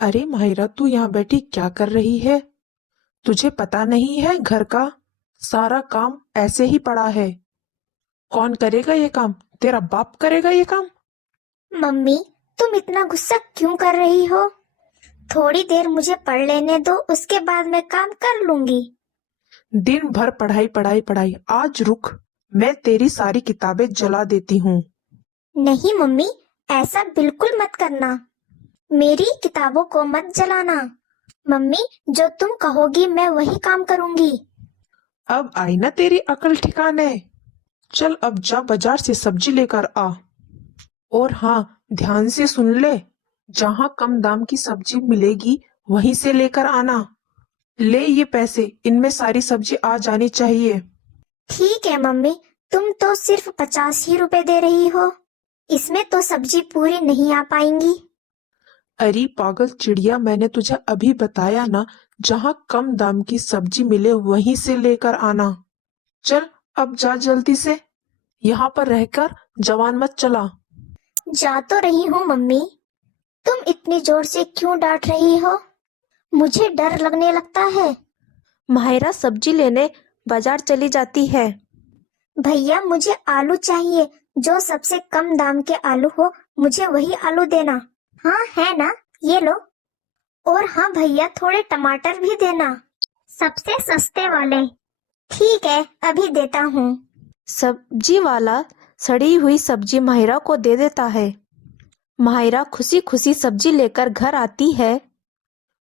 अरे माहिरा, तू यहाँ बैठी क्या कर रही है? तुझे पता नहीं है घर का सारा काम ऐसे ही पड़ा है। कौन करेगा ये काम? तेरा बाप करेगा ये काम। मम्मी, तुम इतना गुस्सा क्यों कर रही हो? थोड़ी देर मुझे पढ़ लेने दो, उसके बाद मैं काम कर लूंगी। दिन भर पढ़ाई पढ़ाई पढ़ाई। आज रुक, मैं तेरी सारी किताबें जला देती हूँ। नहीं मम्मी, ऐसा बिल्कुल मत करना। मेरी किताबों को मत जलाना। मम्मी, जो तुम कहोगी मैं वही काम करूंगी। अब आई ना तेरी अकल ठिकाने। चल अब जा बाजार से सब्जी लेकर आ। और हाँ, ध्यान से सुन ले, जहाँ कम दाम की सब्जी मिलेगी वहीं से लेकर आना। ले ये पैसे, इनमें सारी सब्जी आ जानी चाहिए। ठीक है मम्मी, तुम तो सिर्फ 50 ही रुपए दे रही हो। इसमें तो सब्जी पूरी नहीं आ पाएंगी। अरे पागल चिड़िया, मैंने तुझे अभी बताया ना, जहाँ कम दाम की सब्जी मिले वहीं से लेकर आना। चल अब जा जल्दी से, यहाँ पर रहकर जवान मत चला। जा तो रही हूँ मम्मी। तुम इतनी जोर से क्यों डांट रही हो? मुझे डर लगने लगता है। माहिरा सब्जी लेने बाजार चली जाती है। भैया, मुझे आलू चाहिए। जो सबसे कम दाम के आलू हो, मुझे वही आलू देना। हाँ है ना, ये लो। और हाँ भैया, थोड़े टमाटर भी देना, सबसे सस्ते वाले। ठीक है, अभी देता हूँ। सब्जी वाला सड़ी हुई सब्जी माहिरा को दे देता है। माहिरा खुशी खुशी सब्जी लेकर घर आती है।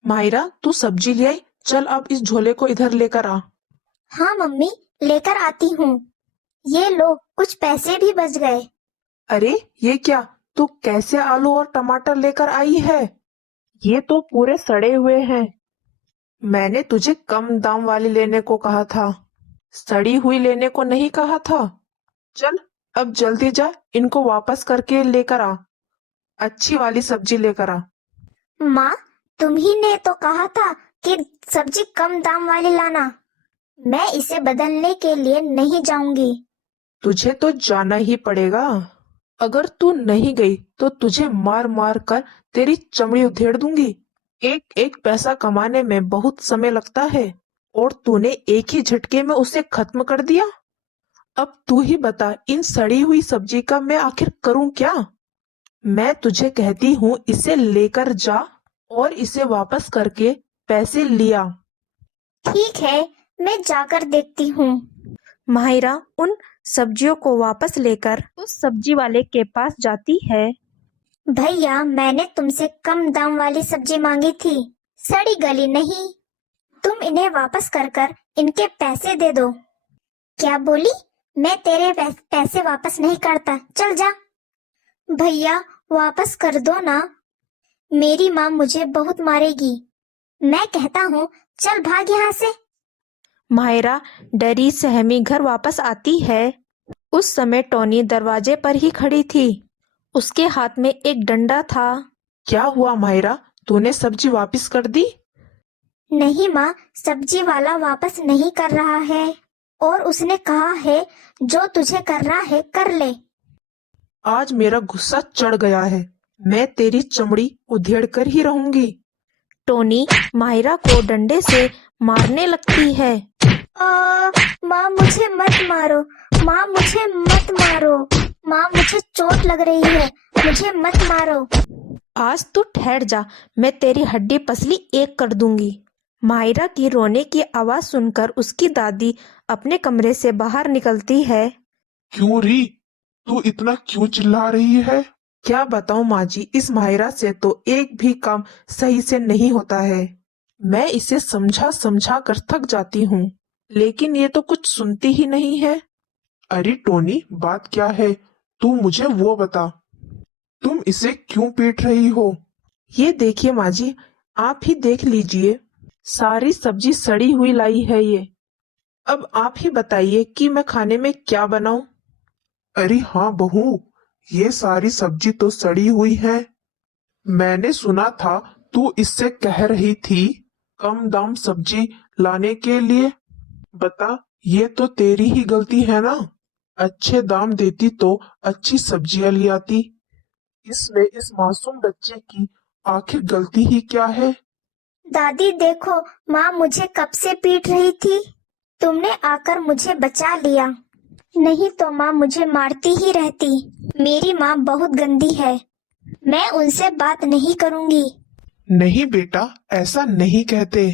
माहिरा, तू सब्जी ले आई। चल अब इस झोले को इधर लेकर आ। हाँ मम्मी, लेकर आती हूँ। ये लो, कुछ पैसे भी बच गए। अरे ये क्या, तू कैसे आलू और टमाटर लेकर आई है? ये तो पूरे सड़े हुए हैं। मैंने तुझे कम दाम वाली लेने को कहा था, सड़ी हुई लेने को नहीं कहा था। चल अब जल्दी जा, इनको वापस करके लेकर आ। अच्छी वाली सब्जी लेकर आ। माँ, तुम ही ने तो कहा था कि सब्जी कम दाम वाली लाना। मैं इसे बदलने के लिए नहीं जाऊंगी। तुझे तो जाना ही पड़ेगा। अगर तू नहीं गई तो तुझे मार मार कर तेरी चमड़ी उधेड़ दूंगी। एक एक पैसा कमाने में बहुत समय लगता है, और तूने एक ही झटके में उसे खत्म कर दिया। अब तू ही बता, इन सड़ी हुई सब्जी का मैं आखिर करूं क्या? मैं तुझे कहती हूँ इसे लेकर जा, और इसे वापस करके पैसे लिया। ठीक है, मैं जाकर देखती हूँ। माहिरा उन सब्जियों को वापस लेकर उस सब्जी वाले के पास जाती है। भैया, मैंने तुमसे कम दाम वाली सब्जी मांगी थी, सड़ी गली नहीं। तुम इन्हें वापस कर कर इनके पैसे दे दो। क्या बोली? मैं तेरे पैसे वापस नहीं करता, चल जा। भैया, वापस कर दो ना। मेरी माँ मुझे बहुत मारेगी। मैं कहता हूँ, चल भाग यहाँ से। माहिरा डरी सहमी घर वापस आती है। उस समय टोनी दरवाजे पर ही खड़ी थी। उसके हाथ में एक डंडा था। क्या हुआ माहिरा, तूने सब्जी वापस कर दी? नहीं माँ, सब्जी वाला वापस नहीं कर रहा है, और उसने कहा है जो तुझे करना है कर ले। आज मेरा गुस्सा चढ़ गया है, मैं तेरी चमड़ी उधेड़ कर ही रहूंगी। टोनी माहिरा को डंडे से मारने लगती है। माँ, मुझे मत मारो। माँ, मुझे मत मारो। माँ, मुझे चोट लग रही है, मुझे मत मारो। आज तू ठहर जा, मैं तेरी हड्डी पसली एक कर दूंगी। माहिरा की रोने की आवाज सुनकर उसकी दादी अपने कमरे से बाहर निकलती है। क्यों री, तू इतना क्यों चिल्ला रही है? क्या बताऊं माँ जी, इस माहिरा से तो एक भी काम सही से नहीं होता है। मैं इसे समझा समझा कर थक जाती हूँ, लेकिन ये तो कुछ सुनती ही नहीं है। अरे टोनी, बात क्या है? तू मुझे वो बता, तुम इसे क्यों पीट रही हो? ये देखिए माँ जी, आप ही देख लीजिए, सारी सब्जी सड़ी हुई लाई है ये। अब आप ही बताइए कि मैं खाने में क्या बनाऊं? अरे हाँ बहू, ये सारी सब्जी तो सड़ी हुई है। मैंने सुना था तू इससे कह रही थी कम दाम सब्जी लाने के लिए। बता, ये तो तेरी ही गलती है ना। अच्छे दाम देती तो अच्छी सब्जियां ले आती। इसमें इस मासूम बच्चे की आखिर गलती ही क्या है? दादी देखो, माँ मुझे कब से पीट रही थी। तुमने आकर मुझे बचा लिया, नहीं तो माँ मुझे मारती ही रहती। मेरी माँ बहुत गंदी है, मैं उनसे बात नहीं करूँगी। नहीं बेटा, ऐसा नहीं कहते।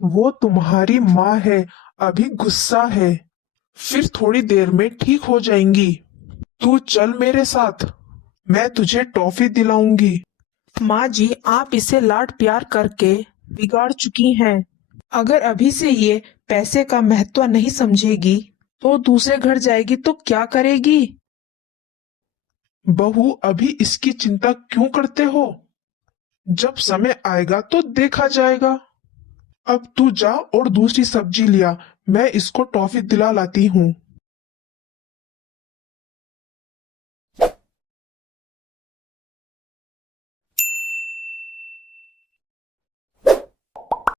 वो तुम्हारी माँ है, अभी गुस्सा है, फिर थोड़ी देर में ठीक हो जाएंगी। तू चल मेरे साथ, मैं तुझे टॉफी दिलाऊंगी। माँ जी, आप इसे लाड प्यार करके बिगाड़ चुकी हैं। अगर अभी से ये पैसे का महत्व नहीं समझेगी तो दूसरे घर जाएगी तो क्या करेगी? बहू, अभी इसकी चिंता क्यों करते हो? जब समय आएगा तो देखा जाएगा। अब तू जा और दूसरी सब्जी लिया, मैं इसको टॉफी दिला लाती हूँ।